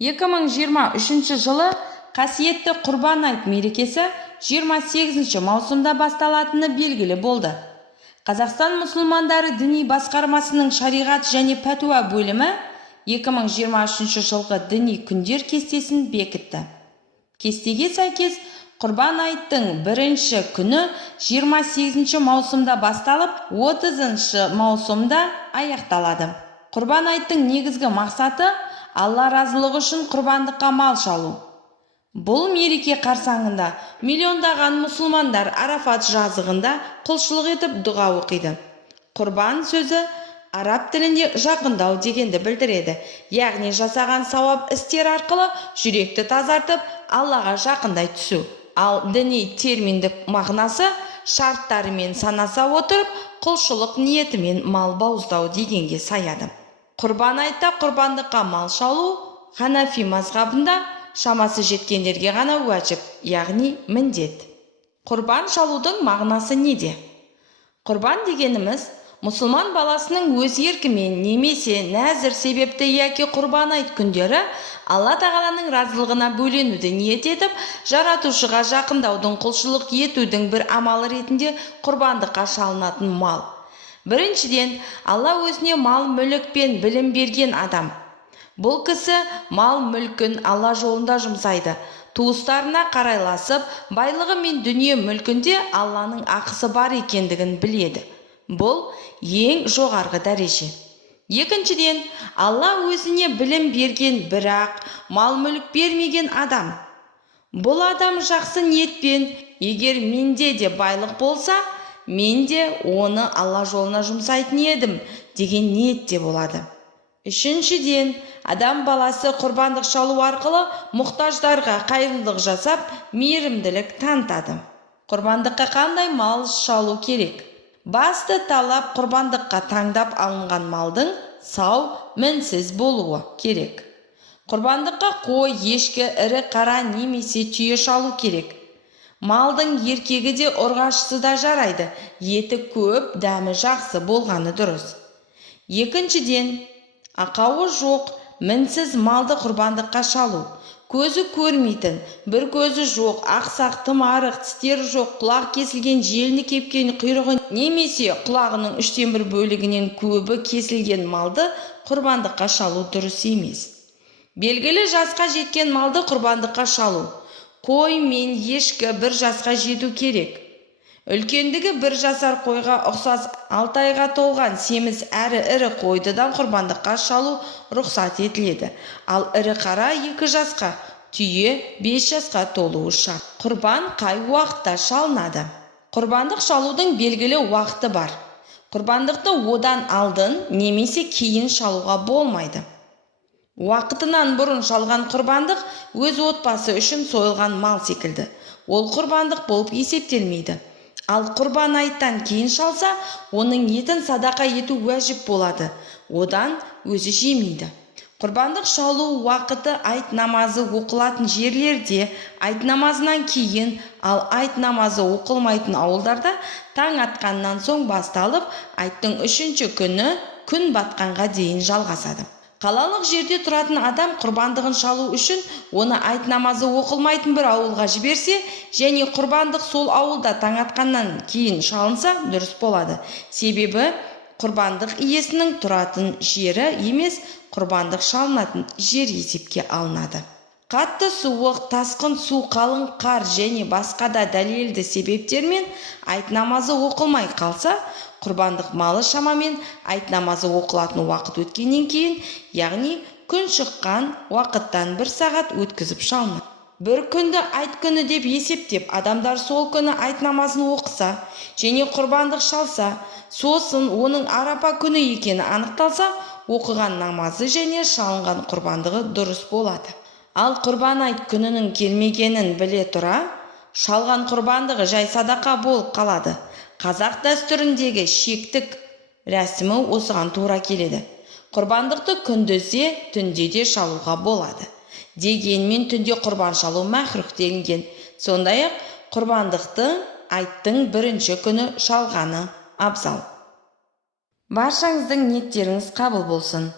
2023 жылы қасиетті Құрбан айт мерекесі 28 маусымда басталатыны белгілі болды. Қазақстан мұсылмандары діни басқармасының шариғат және пәтуа бөлімі 2023 жылғы діни күндер кестесін бекітті. Кестеге сәйкес Құрбан айттың бірінші күні 28 маусымда басталып, 30 маусымда аяқталады. Құрбан айттың негізгі мақсаты Алла разылығы үшін құрбандыққа мал шалу. Бұл мереке қарсаңында миллиондаған мұсылмандар Арафат жазығында құлшылық етіп дұға оқиды. Құрбан сөзі араб тілінде жақындау дегенді білдіреді. Яғни жасаған сауап істер арқылы жүректі тазартып, Аллаға жақындай түсу. Ал діни терминдік мағынасы шарттарымен санаса отырып, құлшылық ниетімен мал бауыздау дегенге саяды. Құрбан айтта құрбандыққа мал шалу Ханафи мазхабында шамасы жеткендерге ғана уәжіп, яғни міндет. Құрбан шалудың мағынасы неде? Құрбан дегеніміз мұсылман баласының өз еркімен немесе нәзір себепті яки құрбан айт күндері Алла тағаланың разылығына бөленуді ниет етіп, жаратушыға жақындаудың құлшылық етудің бір амалы ретінде құрбандыққа шалынатын мал. Біріншіден, Алла өзіне мал мүлік пен білім берген адам. Бұл кісі мал мүлкін Алла жолында жұмсайды. Туыстарына қарайласып, байлығы мен дүние мүлкінде Алланың ақысы бар екендігін біледі. Бұл ең жоғарғы дәреже. Екіншіден, Алла өзіне білім берген, бірақ мал мүлік бермеген адам. Бұл адам жақсы ниетпен, егер менде де байлық болса, мен де оны Алла жолына жұмсайтын едім деген ниетте болады. Үшіншіден, адам баласы құрбандық шалу арқылы мұқтаждарға қайырымдылық жасап, мейірімділік танытады. Құрбандыққа қандай мал шалу керек? Басты талап құрбандыққа таңдап алынған малдың сау, мінсіз болуы керек. Құрбандыққа қой, ешкі, ірі қара немесе түйе шалу керек. Малдың еркегі де ұрғашысы да жарайды, еті көп, дәмі жақсы болғаны дұрыс. Екіншіден, ақауы жоқ, мінсіз малды құрбандыққа шалу. Көзі көрмейтін, бір көзі жоқ, ақсақ, тымарық, тістері жоқ, құлақ кесілген, желіні кепкен құйрығы немесе құлағының 1/3 бөлігінен көбі кесілген малды құрбандыққа шалу дұрыс емес. Белгілі жасқа жеткен малды құрбандыққа шалу. Қой мен ешкі 1 жасқа жету керек. Үлкендігі 1 жасар қойға ұқсас 6 айға толған семіз әрі ірі қойдыдан құрбандыққа шалу рұқсат етіледі. Ал ірі қара 2 жасқа, түйе 5 жасқа толуы шарт. Құрбан қай уақытта шалынады? Құрбандық шалудың белгілі уақыты бар. Құрбандықты одан алдын немесе кейін шалуға болмайды. Уақытынан бұрын шалған құрбандық өз отбасы үшін сойылған мал секілді. Ол құрбандық болып есептелмейді. Ал құрбан айттан кейін шалса, оның етін садақа ету уәжіп болады. Одан өзі жемейді. Құрбандық шалу уақыты айт намазы оқылатын жерлерде айт намазынан кейін, ал айт намазы оқылмайтын ауылдарда таң атқаннан соң басталып, айттың 3-ші күні күн батқанға дейін жалғасады. Қалалық жерде тұратын адам құрбандығын шалу үшін оны айт намазы оқылмайтын бір ауылға жіберсе, және құрбандық сол ауылда таң атқаннан кейін шалынса дұрыс болады. Себебі құрбандық иесінің тұратын жері емес, құрбандық шалынатын жер есепке алынады. Қатты суық, тасқын су, қалың қар және басқа да дәлелді себептермен айт намазы оқылмай қалса, құрбандық малы шамамен айт намазы оқылатын уақыт өткеннен кейін, яғни күн шыққан уақыттан 1 сағат өткізіп шалынады. Бір күнді айт күні деп есептеп, адамдар сол күні айт намазын оқыса және құрбандық шалса, сосын оның арапа күні екені анықталса, оқыған намазы және шалынған құрбандығы дұрыс болады. Ал құрбан айт күнінің келмегенін біле тұра, шалған құрбандығы жай садақа болып қалады. Қазақ дәстүріндегі шектік рәсімі осыған тура келеді. Құрбандықты күндізде, түнде де шалуға болады. Дегенмен түнде құрбан шалу мәкрух делінген. Сондай-ақ құрбандықты айттың 1-ші күні шалғаны абзал. Баршаңыздың ниеттеріңіз қабыл болсын.